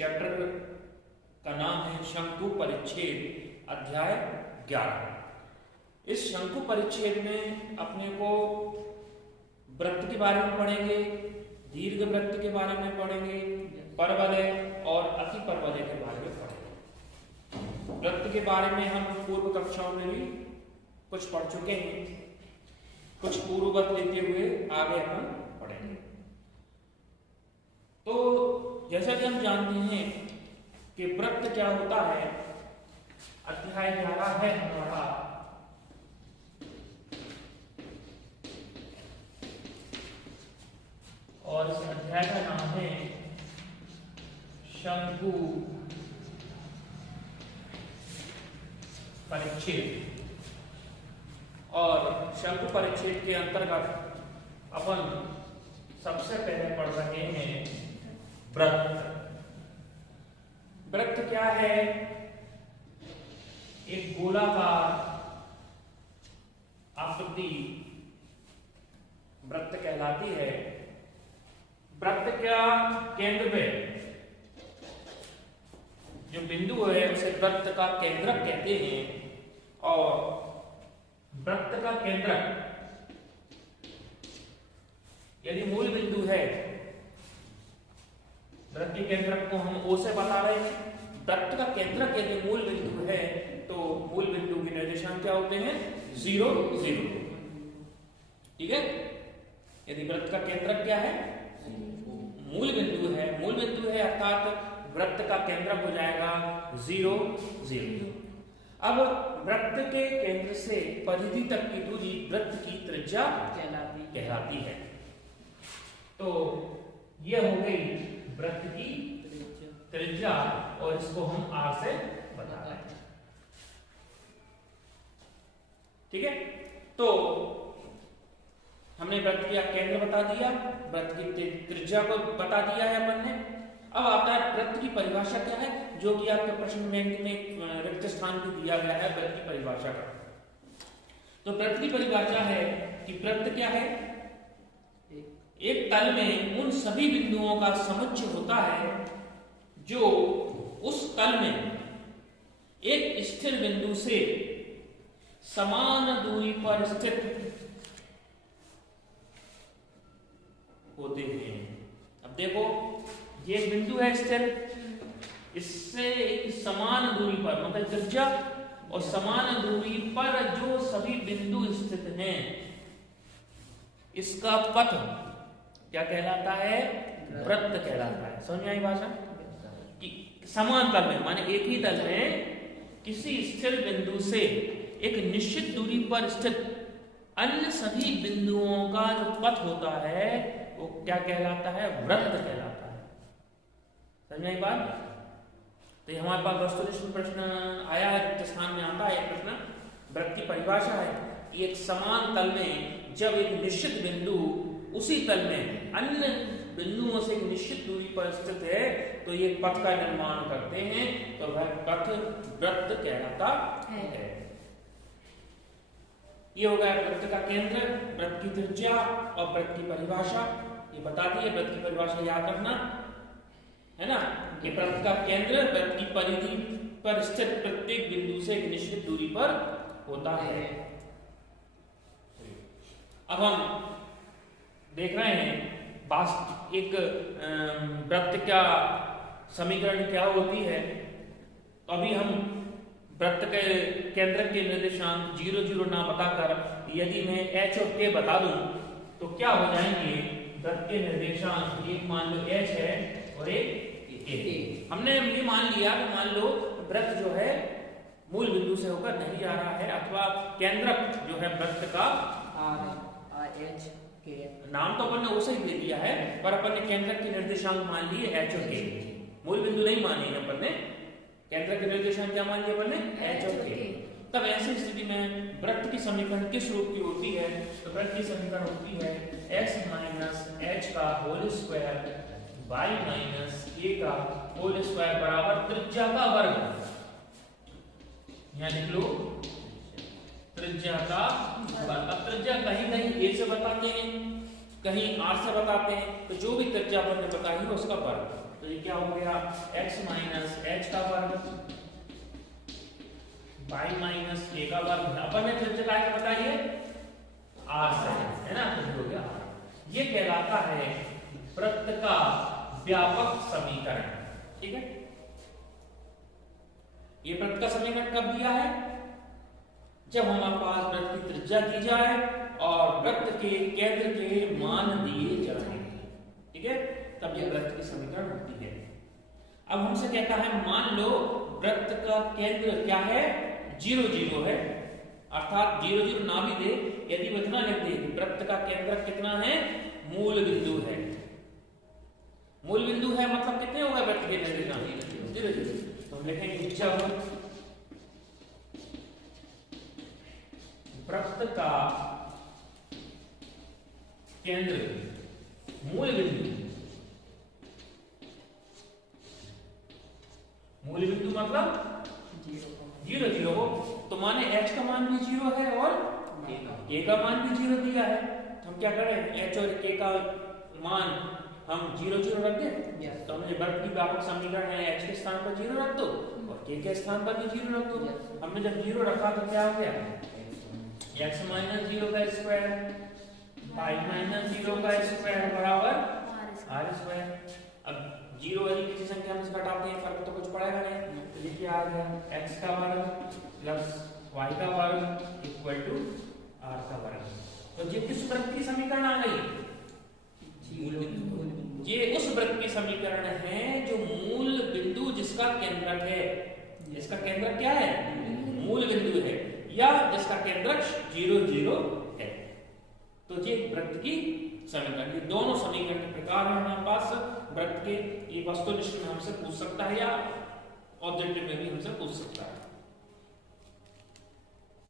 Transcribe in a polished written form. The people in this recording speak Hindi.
चैप्टर का नाम है शंकु परिच्छेद अध्याय 11। इस शंकु परिच्छेद में अपने को वृत्त के बारे में पढ़ेंगे, दीर्घ वृत्त के बारे में पढ़ेंगे, परवलय और अति परवलय के बारे में पढ़ेंगे। वृत्त के बारे में हम पूर्व कक्षाओं में भी कुछ पढ़ चुके हैं, कुछ पूर्ववत लेते हुए आगे हम पढ़ेंगे। तो जैसा कि हम जानते हैं कि वृत्त क्या होता है, अध्याय 11 है हमारा। और इस अध्याय का नाम है शंकु परिच्छेद। और शंकु परिच्छेद के अंतर्गत अपन सबसे पहले पढ़ रहे हैं वृत्त। वृत्त क्या है? एक गोलाकार आकृति वृत्त कहलाती है। वृत्त का केंद्र में जो बिंदु है उसे वृत्त का केंद्रक कहते हैं। और वृत्त का केंद्रक यदि मूल बिंदु है, वृत्त के केंद्रक को हम ओ से बता रहे हैं। वृत्त का केंद्रक यदि मूल बिंदु है तो मूल बिंदु के निर्देशांक क्या होते हैं? 0 0। ठीक है। यदि वृत्त का केंद्रक क्या है? मूल बिंदु है। मूल बिंदु है अर्थात वृत्त का केंद्रक हो जाएगा 0 0। अब वृत्त के केंद्र से परिधि तक की दूरी वृत्त की त्रिज्या कहलाती है। तो यह हो गई वृत्त की त्रिज्या और इसको हम r से बता रहे हैं। ठीक है। तो हमने वृत्त का केंद्र बता दिया, वृत्त की त्रिज्या को बता दिया है अपन ने। अब आता है वृत्त की परिभाषा क्या है, जो कि आपके प्रश्न बैंक में रिक्त स्थान भी दिया गया है वृत्त की परिभाषा का। तो वृत्त की परिभाषा है कि वृत्त क्या है? एक तल में उन सभी बिंदुओं का समुच्चय होता है जो उस तल में एक स्थिर बिंदु से समान दूरी पर स्थित होते हैं। अब देखो, ये एक बिंदु है स्थिर, इससे एक समान दूरी पर मतलब त्रिज्या और समान दूरी पर जो सभी बिंदु स्थित हैं, इसका पथ क्या कहलाता है? वृत्त कहलाता है। समझ में आई भाषा? कि समान तल में माने एक ही तल में किसी स्थिर बिंदु से एक निश्चित दूरी पर स्थित अन्य सभी बिंदुओं का जो पथ होता है वो क्या कहलाता है? वृत्त कहलाता है। समझ में आई बात? तो हमारे पास वस्तुनिष्ठ प्रश्न आया है, रिक्त स्थान में आता है प्रश्न। वृत्त की परिभाषा है कि एक समान तल में जब एक निश्चित बिंदु उसी तल में अन्य बिंदुओं से एक निश्चित दूरी पर स्थित है तो ये पथ का निर्माण करते हैं, तो वह पथ वृत्त कहलाता है। ये हो गया वृत्त का केंद्र, वृत्त की त्रिज्या और वृत्त की परिभाषा। ये बता दी है। वृत्त की परिभाषा याद रखना है ना, कि वृत्त का केंद्र वृत्त की परिधि पर स्थित प्रत्येक बिंदु से एक निश्चित दूरी पर होता है। अब हम देख रहे हैं एक वृत्त का समीकरण क्या होती है। तो अभी हम वृत्त के केंद्र के निर्देशांक 0 0 ना बताकर यदि मैं h और k बता दूं तो क्या हो जाएंगे? वृत्त के निर्देशांक एक मान लो h है और एक k। हमने ये मान लिया कि मान लो वृत्त जो है मूल बिंदु से होकर नहीं जा रहा है, अथवा केंद्रक जो है वृत्त का h k नाम तो अपन ने उसे ही दे दिया है, पर अपन ने केंद्रक के निर्देशांक मान लिए h और k। मूल बिंदु नहीं मानी अपन ने, केंद्र के निर्देशांक क्या मान लिया अपन ने? h और k। तब ऐसी स्थिति में वृत्त की समीकरण किस रूप की होती है? तो वृत्त की समीकरण होती है x माइनस h का whole square y minus a का होल स्क्वायर बराबर त्रिज्या का वर्ग। यहाँ लिख लो त्रिज्या का वर्ग। अब त्रिज्या कहीं कहीं a से बताते हैं, कहीं r से बताते हैं, तो जो भी त्रिज्या अपन ने बताई है उसका वर्ग। तो ये क्या हो गया, x माइनस एच का वर्ग y माइनस a का वर्ग। अपन ने त्रिज्या का बताइए r से, है ना, तो हो गया r। ये कहलाता है वृत्त का व्यापक समीकरण। ठीक है, ये वृत्त का समीकरण कब दिया है, जब हमारे पास वृत्त की त्रिज्या दी जाए और वृत्त के केंद्र के मान दिए जाए। ठीक है, तब ये वृत्त की समीकरण होती है। अब हमसे कहता है मान लो वृत्त का केंद्र क्या है, 0 0 है, अर्थात 0 0 ना भी दे, यदि वो इतना लिख दे कि वृत्त का केंद्र कितना है, मूल बिंदु है। मूल बिंदु है मतलब कितने हो गए वृत्त के केंद्र का, 0 0। तो हम लिखेंगे जब वृत्त का केंद्र मूल बिंदु, मूल बिंदु मतलब 0 0 हो, तो माने h का मान भी 0 है और k का मान भी 0 दिया है। तो हम क्या करें, h और k का मान हम 0 0 रख दें। तो हमने वृत्त की व्यापक समीकरण है h के स्थान पर 0 रख दो और k के स्थान पर भी 0 रख दो। हमने जब 0 रखा तो क्या हो गया, x माइनस 0 का स्क्वायर y माइनस 0 का स्क्वायर बराबर r स्क्वायर। अब 0 वाली किसी संख्या में से घटाते हैं, फर्क तो कुछ पड़ेगा नहीं। तो ये क्या आ गया, x का वर्ग प्लस y का वर्ग इक्वल टू r का वर्ग। तो ये किस वृत्त की समीकरण आ गई, ये उस वृत्त की समीकरण है जो मूल बिंदु जिसका केंद्रक है, जिसका केंद्रक क्या है, मूल बिंदु है, या जिसका केंद्रक 0 0 है। तो ये वृत्त की समीकरण, ये दोनों समीकरण के प्रकार हैं हमारे पास वृत्त के। ये वस्तुनिष्ठ में हमसे पूछ सकता है या ऑब्जेक्टिव में भी हमसे पूछ सकता है।